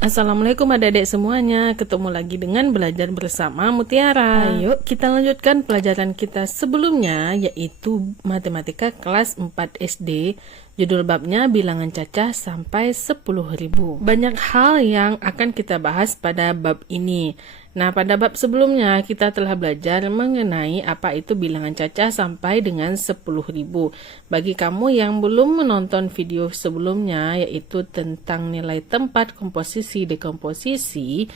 Assalamualaikum adik-adik semuanya, ketemu lagi dengan belajar bersama Mutiara. Ayo kita lanjutkan pelajaran kita sebelumnya, yaitu matematika kelas 4 SD. Judul babnya bilangan cacah sampai 10.000. Banyak hal yang akan kita bahas pada bab ini. Nah, pada bab sebelumnya kita telah belajar mengenai apa itu bilangan cacah sampai dengan 10.000. Bagi kamu yang belum menonton video sebelumnya, yaitu tentang nilai tempat, komposisi, dekomposisi,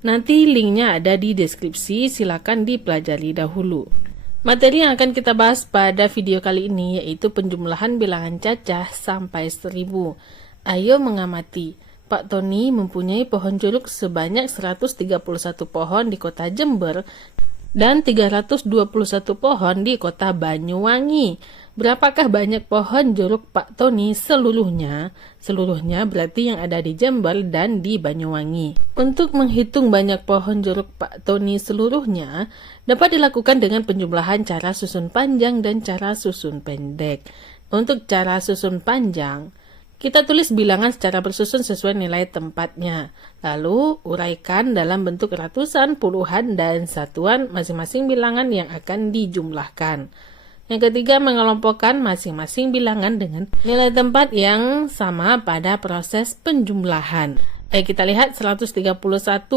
nanti linknya ada di deskripsi, silakan dipelajari dahulu. Materi yang akan kita bahas pada video kali ini yaitu penjumlahan bilangan cacah sampai 1000. Ayo mengamati. Pak Tony mempunyai pohon jeruk sebanyak 131 pohon di kota Jember dan 321 pohon di kota Banyuwangi. Berapakah banyak pohon jeruk Pak Tony seluruhnya? Seluruhnya berarti yang ada di Jember dan di Banyuwangi. Untuk menghitung banyak pohon jeruk Pak Tony seluruhnya, dapat dilakukan dengan penjumlahan cara susun panjang dan cara susun pendek. Untuk cara susun panjang, kita tulis bilangan secara bersusun sesuai nilai tempatnya. Lalu, uraikan dalam bentuk ratusan, puluhan, dan satuan masing-masing bilangan yang akan dijumlahkan. Yang ketiga, mengelompokkan masing-masing bilangan dengan nilai tempat yang sama pada proses penjumlahan. Ayo kita lihat 131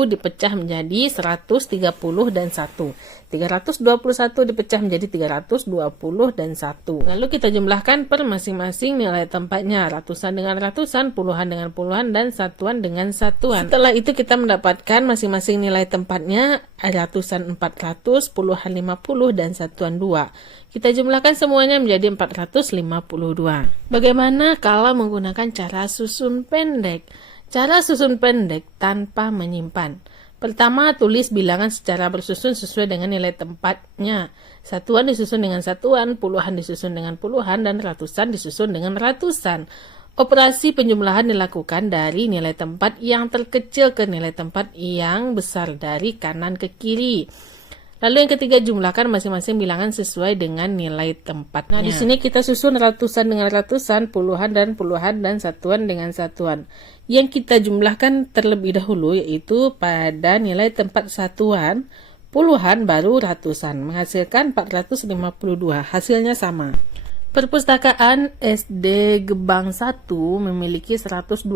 dipecah menjadi 130 dan 1. 321 dipecah menjadi 320 dan 1. Lalu kita jumlahkan per masing-masing nilai tempatnya. Ratusan dengan ratusan, puluhan dengan puluhan, dan satuan dengan satuan. Setelah itu kita mendapatkan masing-masing nilai tempatnya. Ratusan 400, puluhan 50, dan satuan 2. Kita jumlahkan semuanya menjadi 452. Bagaimana kalau menggunakan cara susun pendek? Cara susun pendek tanpa menyimpan. Pertama, tulis bilangan secara bersusun sesuai dengan nilai tempatnya. Satuan disusun dengan satuan, puluhan disusun dengan puluhan, dan ratusan disusun dengan ratusan. Operasi penjumlahan dilakukan dari nilai tempat yang terkecil ke nilai tempat yang besar dari kanan ke kiri. Lalu yang ketiga, jumlahkan masing-masing bilangan sesuai dengan nilai tempatnya. Nah, di sini kita susun ratusan dengan ratusan, puluhan dan puluhan, dan satuan dengan satuan. Yang kita jumlahkan terlebih dahulu yaitu pada nilai tempat satuan, puluhan baru ratusan, menghasilkan 452. Hasilnya sama. Perpustakaan SD Gebang 1 memiliki 124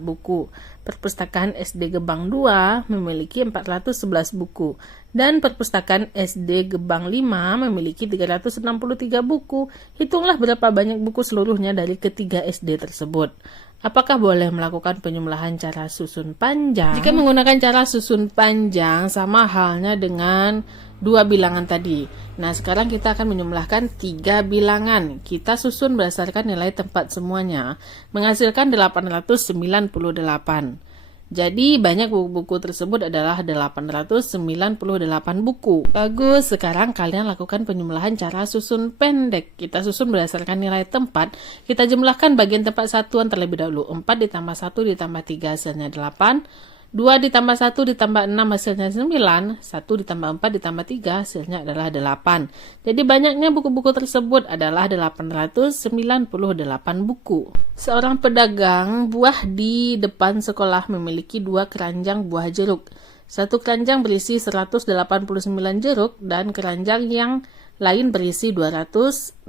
buku. Perpustakaan SD Gebang 2 memiliki 411 buku. Dan perpustakaan SD Gebang 5 memiliki 363 buku. Hitunglah berapa banyak buku seluruhnya dari ketiga SD tersebut. Apakah boleh melakukan penjumlahan cara susun panjang? Jika menggunakan cara susun panjang, sama halnya dengan dua bilangan tadi. Nah, sekarang kita akan menjumlahkan 3 bilangan. Kita susun berdasarkan nilai tempat semuanya, menghasilkan 898. Jadi, banyak buku-buku tersebut adalah 898 buku. Bagus, sekarang kalian lakukan penjumlahan cara susun pendek. Kita susun berdasarkan nilai tempat. Kita jumlahkan bagian tempat satuan terlebih dahulu. 4 ditambah 1 ditambah 3 hasilnya 8. 2 ditambah 1 ditambah 6 hasilnya 9. 1 ditambah 4 ditambah 3 hasilnya adalah 8. Jadi banyaknya buku-buku tersebut adalah 898 buku. Seorang pedagang buah di depan sekolah memiliki 2 keranjang buah jeruk. Satu keranjang berisi 189 jeruk dan keranjang yang lain berisi 245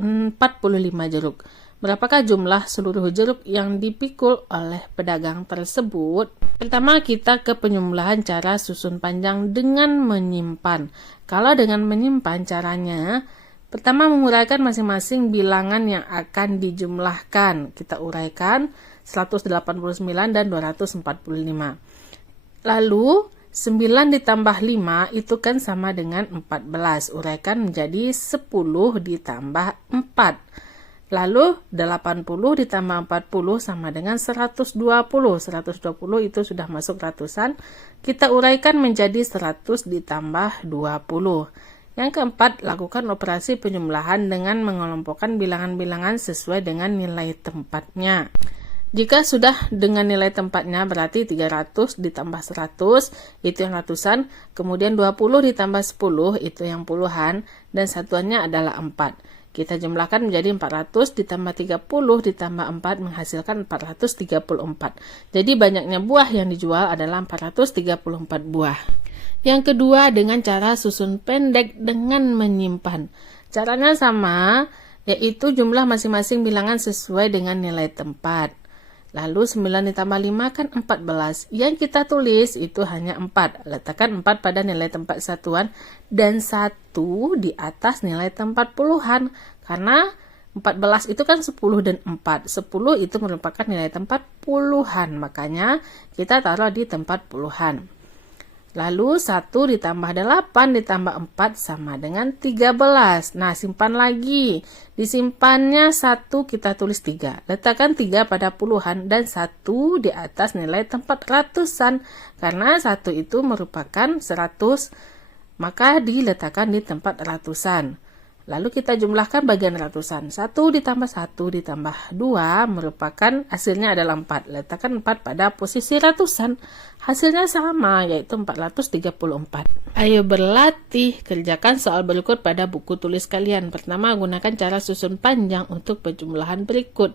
jeruk. Berapakah jumlah seluruh jeruk yang dipikul oleh pedagang tersebut? Pertama, kita ke penjumlahan cara susun panjang dengan menyimpan. Kalau dengan menyimpan caranya, pertama menguraikan masing-masing bilangan yang akan dijumlahkan. Kita uraikan 189 dan 245. Lalu, 9 ditambah 5 itu kan sama dengan 14. Uraikan menjadi 10 ditambah 4. Lalu 80 ditambah 40 sama dengan 120. 120 itu sudah masuk ratusan. Kita uraikan menjadi 100 ditambah 20. Yang keempat, lakukan operasi penjumlahan dengan mengelompokkan bilangan-bilangan sesuai dengan nilai tempatnya. Jika sudah dengan nilai tempatnya berarti 300 ditambah 100 itu yang ratusan. Kemudian 20 ditambah 10 itu yang puluhan. Dan satuannya adalah 4. Kita jumlahkan menjadi 400 ditambah 30 ditambah 4 menghasilkan 434. Jadi banyaknya buah yang dijual adalah 434 buah. Yang kedua, dengan cara susun pendek dengan menyimpan. Caranya sama, yaitu jumlah masing-masing bilangan sesuai dengan nilai tempat. Lalu 9 ditambah 5 kan 14. Yang kita tulis itu hanya 4. Letakkan 4 pada nilai tempat satuan dan 1 di atas nilai tempat puluhan. Karena 14 itu kan 10 dan 4. 10 itu merupakan nilai tempat puluhan. Makanya kita taruh di tempat puluhan. Lalu 1 ditambah 8 ditambah 4 sama dengan 13. Nah, simpan lagi. Disimpannya 1 kita tulis 3. Letakkan 3 pada puluhan dan 1 di atas nilai tempat ratusan. Karena 1 itu merupakan 100, maka diletakkan di tempat ratusan. Lalu kita jumlahkan bagian ratusan. 1 ditambah 1 ditambah 2 merupakan hasilnya adalah 4. Letakkan 4 pada posisi ratusan. Hasilnya sama, yaitu 434. Ayo berlatih, kerjakan soal berikut pada buku tulis kalian. Pertama, gunakan cara susun panjang untuk penjumlahan berikut.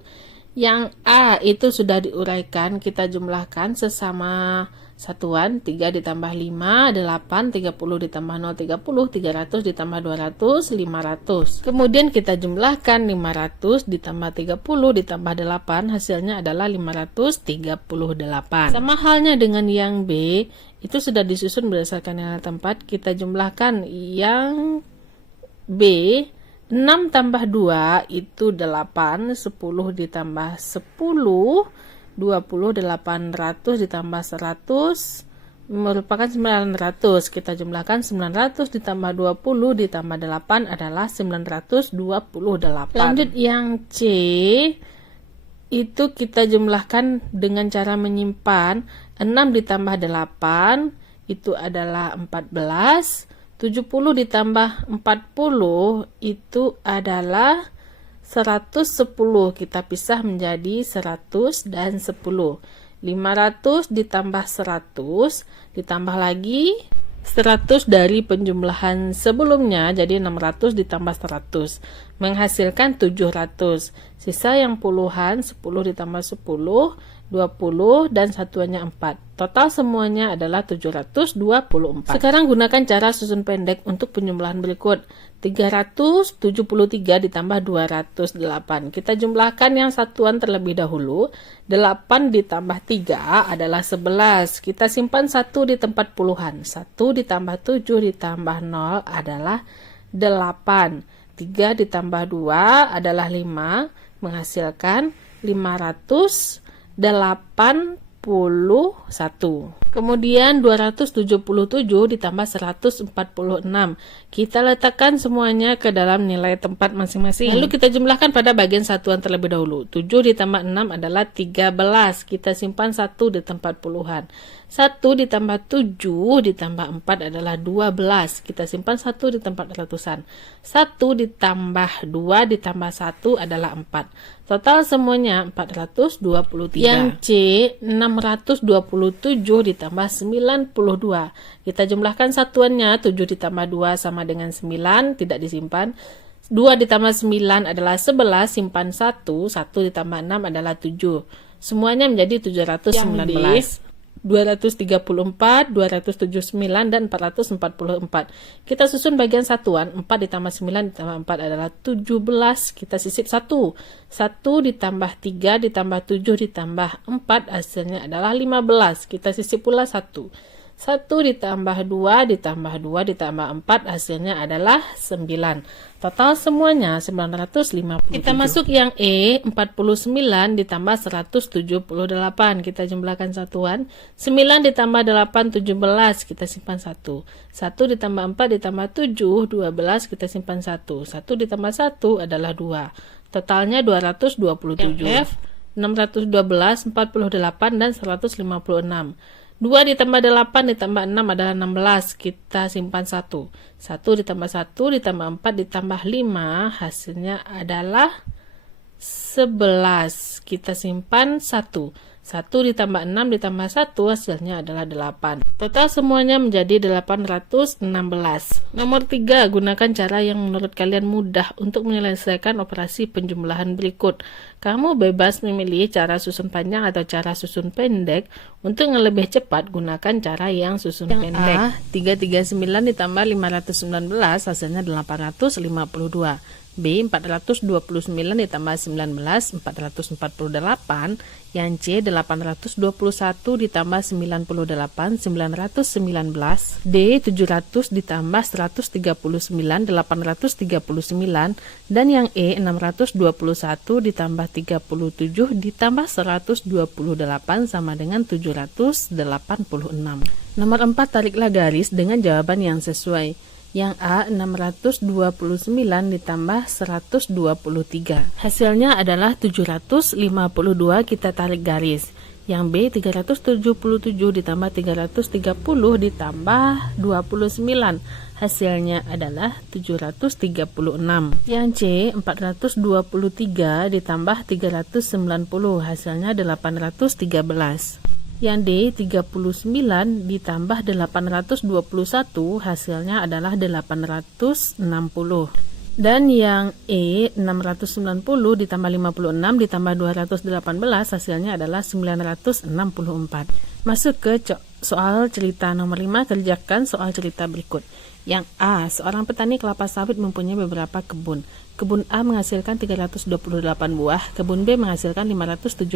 Yang A itu sudah diuraikan, kita jumlahkan sesama satuan. 3 ditambah 5, 8, 30 ditambah 0, 30, 300 ditambah 200, 500. Kemudian kita jumlahkan 500 ditambah 30 ditambah 8, hasilnya adalah 538. Sama halnya dengan yang B, itu sudah disusun berdasarkan nilai tempat. Kita jumlahkan yang B, 6 tambah 2 itu 8, 10 ditambah 10, 20, 800 ditambah 100 merupakan 900. Kita jumlahkan 900 ditambah 20 ditambah 8 adalah 928. Lanjut yang C, itu kita jumlahkan dengan cara menyimpan. 6 ditambah 8 itu adalah 14. 70 ditambah 40 itu adalah 110. Kita pisah menjadi 100 dan 10. 500 ditambah 100 ditambah lagi 100 dari penjumlahan sebelumnya, jadi 600 ditambah 100 menghasilkan 700. Sisa yang puluhan, 10 ditambah 10, 20 dan satuannya 4. Total semuanya adalah 724. Sekarang gunakan cara susun pendek untuk penjumlahan berikut. 373 ditambah 208. Kita jumlahkan yang satuan terlebih dahulu. 8 ditambah 3 adalah 11. Kita simpan 1 di tempat puluhan. 1 ditambah 7 ditambah 0 adalah 8. 3 ditambah 2 adalah 5. Menghasilkan 581. Kemudian 277 ditambah 146. Kita letakkan semuanya ke dalam nilai tempat masing-masing. Lalu kita jumlahkan pada bagian satuan terlebih dahulu. 7 ditambah 6 adalah 13. Kita simpan 1 di tempat puluhan. 1 ditambah 7 ditambah 4 adalah 12. Kita simpan 1 di tempat ratusan. 1 ditambah 2 ditambah 1 adalah 4. Total semuanya 423. Yang C, 627 ditambah 92. Kita jumlahkan satuannya. 7 ditambah 2 sama dengan 9, tidak disimpan. 2 ditambah 9 adalah 11, simpan 1. 1 ditambah 6 adalah 7. Semuanya menjadi 719. 234, 279, dan 444. Kita susun bagian satuan. 4 ditambah 9 ditambah 4 adalah 17. Kita sisip 1. 1 ditambah 3 ditambah 7 ditambah 4 hasilnya adalah 15. Kita sisip pula 1. 1 ditambah 2 ditambah 2 ditambah 4 hasilnya adalah 9. Total semuanya 957. Kita masuk yang E, 49 ditambah 178. Kita jumlahkan satuan. 9 ditambah 8, 17. Kita simpan 1. 1 ditambah 4 ditambah 7, 12. Kita simpan 1. 1 ditambah 1 adalah 2. Totalnya 227. Yang F, 612, 48, dan 156. 2 ditambah 8 ditambah 6 adalah 16. Kita simpan 1. 1 ditambah 1 ditambah 4 ditambah 5 hasilnya adalah 11. Kita simpan 1. 1 ditambah 6 ditambah 1 hasilnya adalah 8. Total semuanya menjadi 816. Nomor 3, gunakan cara yang menurut kalian mudah untuk menyelesaikan operasi penjumlahan berikut. Kamu bebas memilih cara susun panjang atau cara susun pendek. Untuk yang lebih cepat, gunakan cara yang susun pendek. A, 339 ditambah 519 hasilnya 852. B, 429 ditambah 19, 448. Yang C, 821 ditambah 98, 919. D, 700 ditambah 139, 839. Dan yang E, 621 ditambah 37 ditambah 128 sama dengan 786. Nomor 4, tariklah garis dengan jawaban yang sesuai. Yang A, 629 ditambah 123. Hasilnya adalah 752, kita tarik garis. Yang B, 377 ditambah 330 ditambah 29. Hasilnya adalah 736. Yang C, 423 ditambah 390. Hasilnya 813. Yang D, 39 ditambah 821, hasilnya adalah 860. Dan yang E, 690 ditambah 56 ditambah 218, hasilnya adalah 964. Masuk ke soal cerita nomor 5, kerjakan soal cerita berikut. Yang A, seorang petani kelapa sawit mempunyai beberapa kebun. Kebun A menghasilkan 328 buah, kebun B menghasilkan 579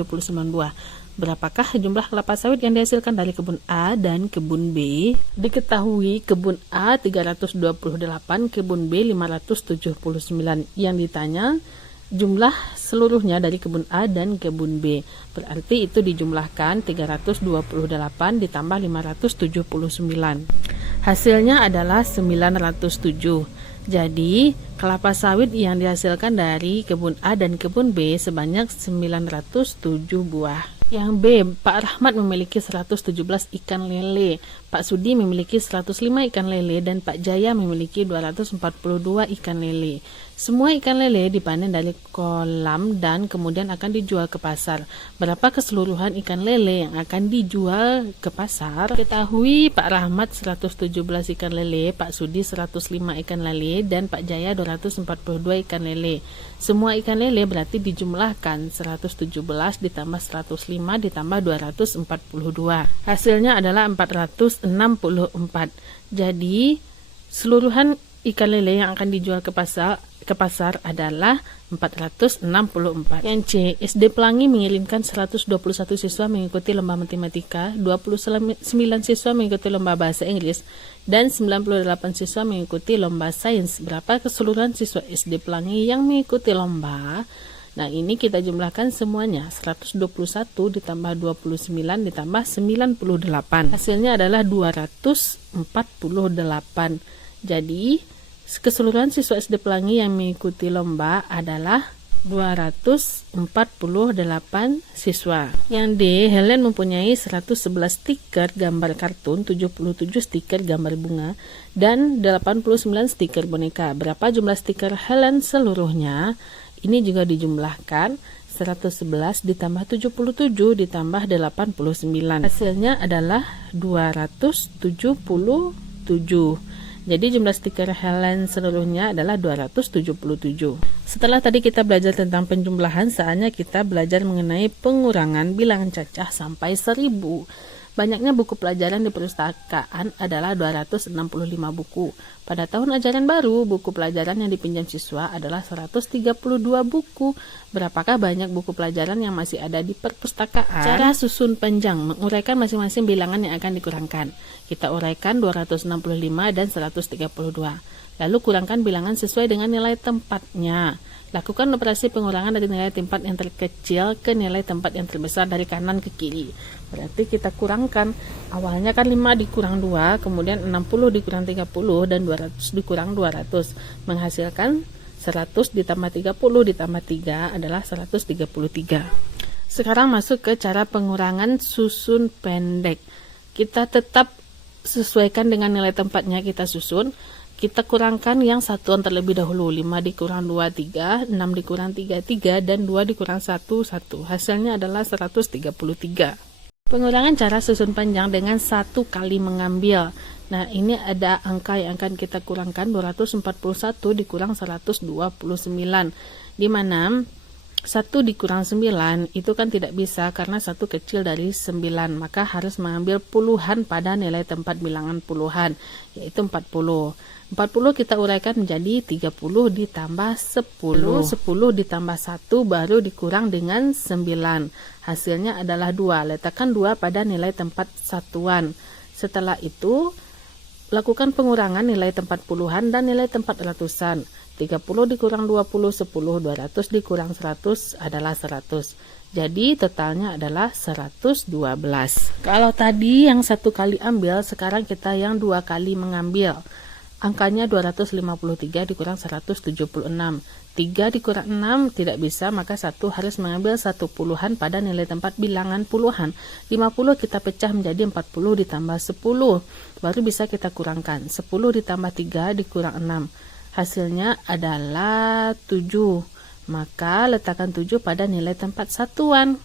buah. Berapakah jumlah kelapa sawit yang dihasilkan dari kebun A dan kebun B? Diketahui kebun A 328, kebun B 579. Yang ditanya jumlah seluruhnya dari kebun A dan kebun B. Berarti itu dijumlahkan 328 ditambah 579. Hasilnya adalah 907. Jadi, kelapa sawit yang dihasilkan dari kebun A dan kebun B sebanyak 907 buah. Yang B, Pak Rahmat memiliki 117 ikan lele, Pak Sudi memiliki 105 ikan lele, dan Pak Jaya memiliki 242 ikan lele. Semua ikan lele dipanen dari kolam dan kemudian akan dijual ke pasar. Berapa keseluruhan ikan lele yang akan dijual ke pasar? Ketahui Pak Rahmat 117 ikan lele, Pak Sudi 105 ikan lele, dan Pak Jaya 242 ikan lele. Semua ikan lele berarti dijumlahkan 117 ditambah 105 ditambah 242. Hasilnya adalah 464. Jadi seluruhan ikan lele yang akan dijual ke pasar adalah 464. Yang C, SD Pelangi mengirimkan 121 siswa mengikuti lomba matematika, 29 siswa mengikuti lomba bahasa Inggris, dan 98 siswa mengikuti lomba sains. Berapa keseluruhan siswa SD Pelangi yang mengikuti lomba? Nah, ini kita jumlahkan semuanya, 121 ditambah 29 ditambah 98. Hasilnya adalah 248. Jadi, keseluruhan siswa SD Pelangi yang mengikuti lomba adalah 248 siswa. Yang D, Helen mempunyai 111 stiker gambar kartun, 77 stiker gambar bunga, dan 89 stiker boneka. Berapa jumlah stiker Helen seluruhnya? Ini juga dijumlahkan, 111 ditambah 77 ditambah 89. Hasilnya adalah 277. Jadi jumlah stiker Helen seluruhnya adalah 277. Setelah tadi kita belajar tentang penjumlahan, saatnya kita belajar mengenai pengurangan bilangan cacah sampai 1000. Banyaknya buku pelajaran di perpustakaan adalah 265 buku. Pada tahun ajaran baru, buku pelajaran yang dipinjam siswa adalah 132 buku. Berapakah banyak buku pelajaran yang masih ada di perpustakaan? Cara susun panjang, menguraikan masing-masing bilangan yang akan dikurangkan. Kita uraikan 265 dan 132. Lalu kurangkan bilangan sesuai dengan nilai tempatnya. Lakukan operasi pengurangan dari nilai tempat yang terkecil ke nilai tempat yang terbesar dari kanan ke kiri. Berarti kita kurangkan, awalnya kan 5 dikurang 2, kemudian 60 dikurang 30, dan 200 dikurang 200. Menghasilkan 100 ditambah 30 ditambah 3 adalah 133. Sekarang masuk ke cara pengurangan susun pendek. Kita tetap sesuaikan dengan nilai tempatnya kita susun. Kita kurangkan yang satuan terlebih dahulu. 5 dikurang 2, 3, 6 dikurang 3, 3, dan 2 dikurang 1, 1. Hasilnya adalah 133. Pengurangan cara susun panjang dengan satu kali mengambil. Nah, ini ada angka yang akan kita kurangkan, 241 dikurang 129. Di mana 1 dikurang 9 itu kan tidak bisa karena 1 kecil dari 9, maka harus mengambil puluhan pada nilai tempat bilangan puluhan, yaitu 40. 40 kita uraikan menjadi 30 ditambah 10. 10 ditambah 1 baru dikurang dengan 9. Hasilnya adalah 2. Letakkan 2 pada nilai tempat satuan. Setelah itu, lakukan pengurangan nilai tempat puluhan dan nilai tempat ratusan. 30 dikurang 20, 10, 200 dikurang 100 adalah 100. Jadi totalnya adalah 112. Kalau tadi yang satu kali ambil, sekarang kita yang 2 kali mengambil. Angkanya 253 dikurang 176. 3 dikurang 6 tidak bisa, maka 1 harus mengambil 1 puluhan pada nilai tempat bilangan puluhan. 50 kita pecah menjadi 40 ditambah 10. Baru bisa kita kurangkan. 10 ditambah 3 dikurang 6. Hasilnya adalah 7. Maka letakkan 7 pada nilai tempat satuan.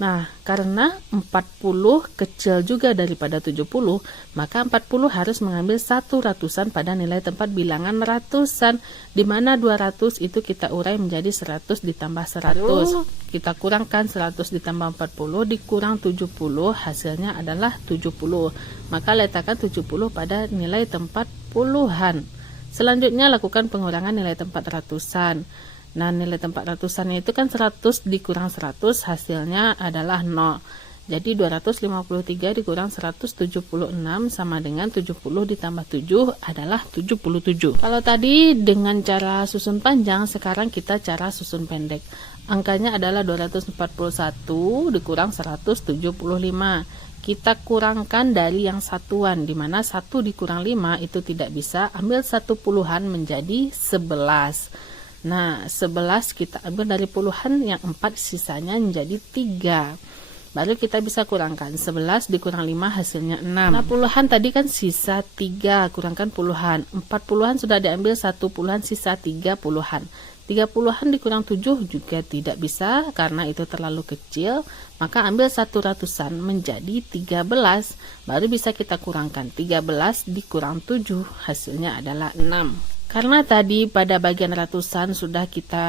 Nah, karena 40 kecil juga daripada 70, maka 40 harus mengambil 1 ratusan pada nilai tempat bilangan ratusan, di mana 200 itu kita urai menjadi 100 ditambah 100. Kita kurangkan 100 ditambah 40 dikurang 70, hasilnya adalah 70. Maka letakkan 70 pada nilai tempat puluhan. Selanjutnya lakukan pengurangan nilai tempat ratusan. Nah, nilai tempat ratusannya itu kan 100 dikurang 100, hasilnya adalah 0. Jadi 253 dikurang 176 sama dengan 70 ditambah 7 adalah 77. Kalau tadi dengan cara susun panjang, sekarang kita cara susun pendek. Angkanya adalah 241 dikurang 175. Kita kurangkan dari yang satuan, di mana 1 dikurang 5 itu tidak bisa, ambil 1 puluhan menjadi 11. Nah, 11 kita ambil dari puluhan, yang 4 sisanya menjadi 3. Baru kita bisa kurangkan. 11 dikurang 5 hasilnya 6. Nah, puluhan tadi kan sisa 3, kurangkan puluhan. 4 puluhan sudah diambil, 1 puluhan sisa 3 puluhan. 3 puluhan dikurang 7 juga tidak bisa karena itu terlalu kecil. Maka ambil 1 ratusan menjadi 13. Baru bisa kita kurangkan. 13 dikurang 7 hasilnya adalah 6. Karena tadi pada bagian ratusan sudah kita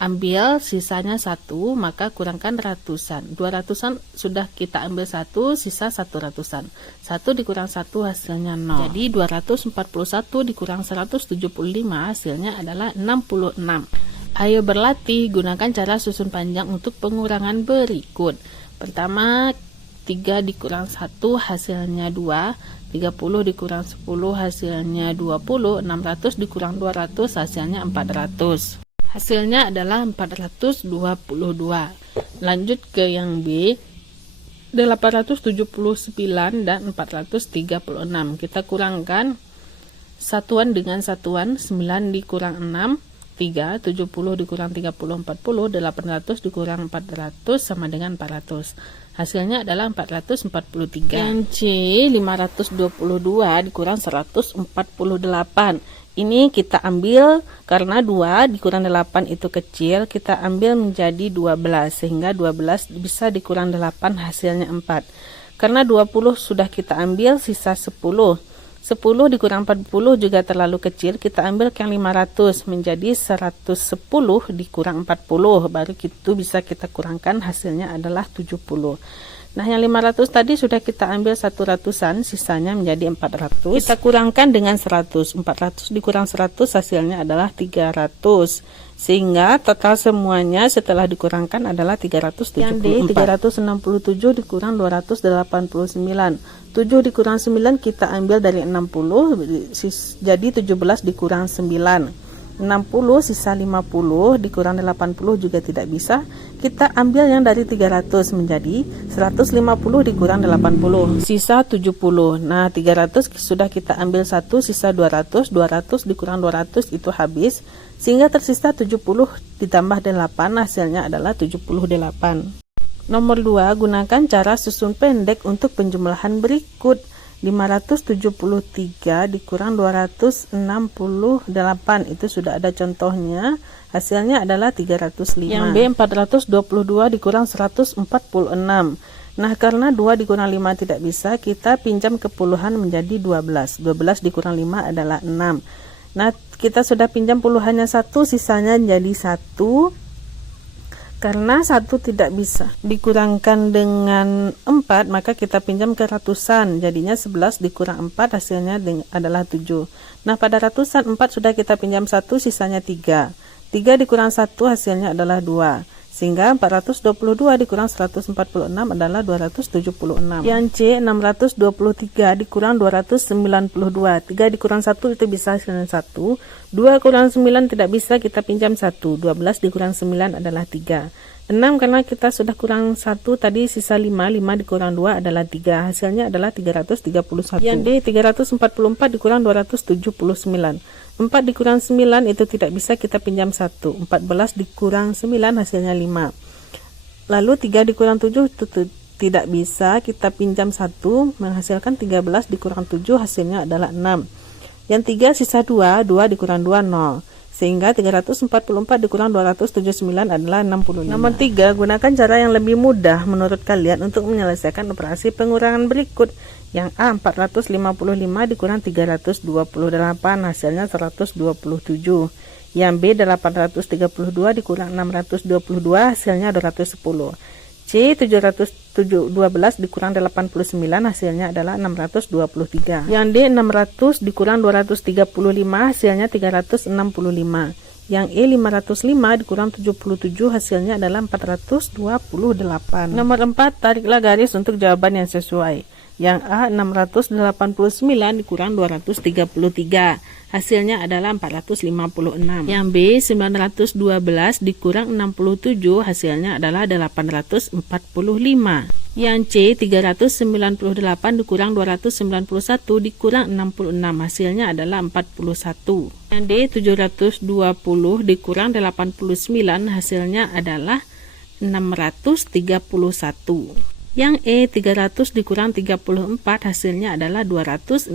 ambil sisanya 1, maka kurangkan ratusan. 200-an sudah kita ambil 1, sisa 1 ratusan. 1 dikurang 1 hasilnya 0. Jadi 241 dikurang 175 hasilnya adalah 66. Ayo berlatih, gunakan cara susun panjang untuk pengurangan berikut. Pertama, 3 dikurang 1 hasilnya 2. 30 dikurang 10 hasilnya 20, 600 dikurang 200 hasilnya 400. Hasilnya adalah 422. Lanjut ke yang B, 879 dan 436. Kita kurangkan satuan dengan satuan, 9 dikurang 6, 3, 70 dikurang 30, 40, 800 dikurang 400 sama dengan 400. Hasilnya adalah 443. Yang C, 522 dikurang 148. Ini kita ambil karena 2 dikurang 8 itu kecil, kita ambil menjadi 12. Sehingga 12 bisa dikurang 8 hasilnya 4. Karena 20 sudah kita ambil, sisa 10. 10 dikurang 40 juga terlalu kecil, kita ambil yang 500 menjadi 110 dikurang 40, baru itu bisa kita kurangkan, hasilnya adalah 70. Nah, yang 500 tadi sudah kita ambil 1 ratusan, sisanya menjadi 400. Kita kurangkan dengan 100. 400 dikurang 100 hasilnya adalah 300. Sehingga total semuanya setelah dikurangkan adalah 374. Yang D, 367 dikurang 289. 7 dikurang 9 kita ambil dari 60, jadi 17 dikurang 9. 60 sisa 50 dikurang 80 juga tidak bisa. Kita ambil yang dari 300 menjadi 150 dikurang 80, sisa 70. Nah, 300 sudah kita ambil 1, sisa 200. 200 dikurang 200 itu habis, sehingga tersisa 70 ditambah 8, hasilnya adalah 78. Nomor 2, gunakan cara susun pendek untuk penjumlahan berikut. 573 dikurang 268, itu sudah ada contohnya. Hasilnya adalah 305. Yang B 422 dikurang 146. Nah, karena 2 dikurang 5 tidak bisa, kita pinjam ke puluhan menjadi 12. 12 dikurang 5 adalah 6. Nah, kita sudah pinjam puluhannya 1, sisanya jadi 1. Karena 1 tidak bisa dikurangkan dengan 4, maka kita pinjam ke ratusan. Jadinya 11 dikurang 4 hasilnya adalah 7. Nah, pada ratusan 4 sudah kita pinjam 1, sisanya 3. 3 dikurang 1 hasilnya adalah 2. Sehingga 422 dikurang 146 adalah 276. Yang C 623 dikurang 292. 3 dikurang 1 itu bisa hasilnya 1. 2 kurang 9 tidak bisa, kita pinjam 1. 12 dikurang 9 adalah 3. 6 karena kita sudah kurang 1 tadi, sisa 5. 5 dikurang 2 adalah 3. Hasilnya adalah 331. Yang D 344 dikurang 279. 4 dikurang 9 itu tidak bisa, kita pinjam 1. 14 dikurang 9 hasilnya 5. Lalu 3 dikurang 7 itu tidak bisa, kita pinjam 1, menghasilkan 13 dikurang 7 hasilnya adalah 6. Yang 3 sisa 2, 2 dikurang 2 0. Sehingga 344 dikurang 279 adalah 65. Nomor 3, gunakan cara yang lebih mudah menurut kalian untuk menyelesaikan operasi pengurangan berikut. Yang A 455 dikurang 328 hasilnya 127. Yang B 832 dikurang 622 hasilnya 210. C 712 dikurang 89 hasilnya adalah 623. Yang D 600 dikurang 235 hasilnya 365. Yang E 505 dikurang 77 hasilnya adalah 428. Nomor 4, tariklah garis untuk jawaban yang sesuai. Yang A 689 dikurang 233 hasilnya adalah 456. Yang B 912 dikurang 67 hasilnya adalah 845. Yang C 398 dikurang 291 dikurang 66 hasilnya adalah 41. Yang D 720 dikurang 89 hasilnya adalah 631. Yang E 300 dikurang 34 hasilnya adalah 266.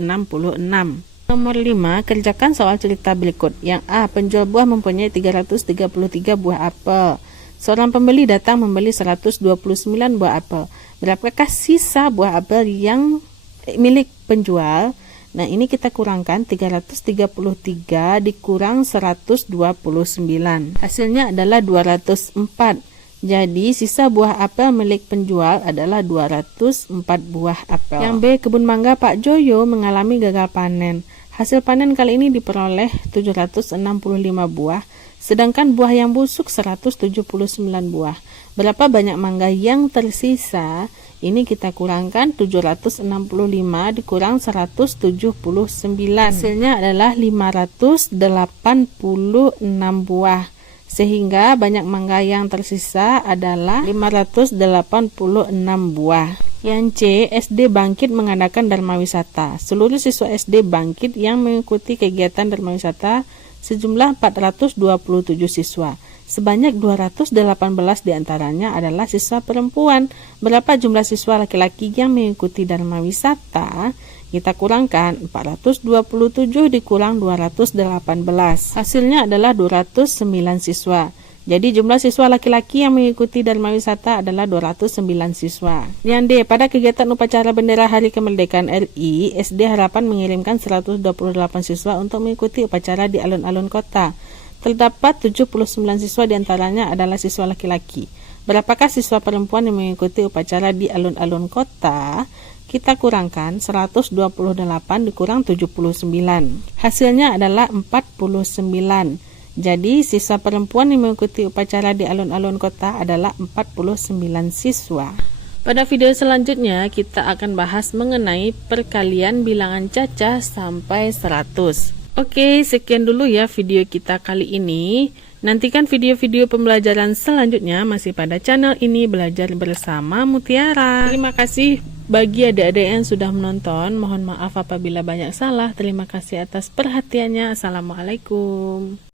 Nomor 5, kerjakan soal cerita berikut. Yang A, penjual buah mempunyai 333 buah apel. Seorang pembeli datang membeli 129 buah apel. Berapakah sisa buah apel yang milik penjual? Nah, ini kita kurangkan 333 dikurang 129. Hasilnya adalah 204. Jadi, sisa buah apel milik penjual adalah 204 buah apel. Yang B, kebun mangga Pak Joyo mengalami gagal panen. Hasil panen kali ini diperoleh 765 buah, sedangkan buah yang busuk 179 buah. Berapa banyak mangga yang tersisa? Ini kita kurangkan 765 dikurang 179. Hasilnya adalah 586 buah. Sehingga banyak mangga yang tersisa adalah 586 buah. Yang C, SD Bangkit mengadakan Dharma Wisata. Seluruh siswa SD Bangkit yang mengikuti kegiatan Dharma Wisata sejumlah 427 siswa. Sebanyak 218 diantaranya adalah siswa perempuan. Berapa jumlah siswa laki-laki yang mengikuti Dharma Wisata? Kita kurangkan 427 dikurang 218. Hasilnya adalah 209 siswa. Jadi jumlah siswa laki-laki yang mengikuti Dharma Wisata adalah 209 siswa. Yang D, pada kegiatan upacara bendera Hari Kemerdekaan RI, SD Harapan mengirimkan 128 siswa untuk mengikuti upacara di alun-alun kota. Terdapat 79 siswa diantaranya adalah siswa laki-laki. Berapakah siswa perempuan yang mengikuti upacara di alun-alun kota? Kita kurangkan 128 dikurang 79. Hasilnya adalah 49. Jadi siswa perempuan yang mengikuti upacara di alun-alun kota adalah 49 siswa. Pada video selanjutnya kita akan bahas mengenai perkalian bilangan cacah sampai 100. Oke, sekian dulu ya video kita kali ini. Nantikan video-video pembelajaran selanjutnya masih pada channel ini, Belajar Bersama Mutiara. Terima kasih bagi adik-adik yang sudah menonton. Mohon maaf apabila banyak salah. Terima kasih atas perhatiannya. Assalamualaikum.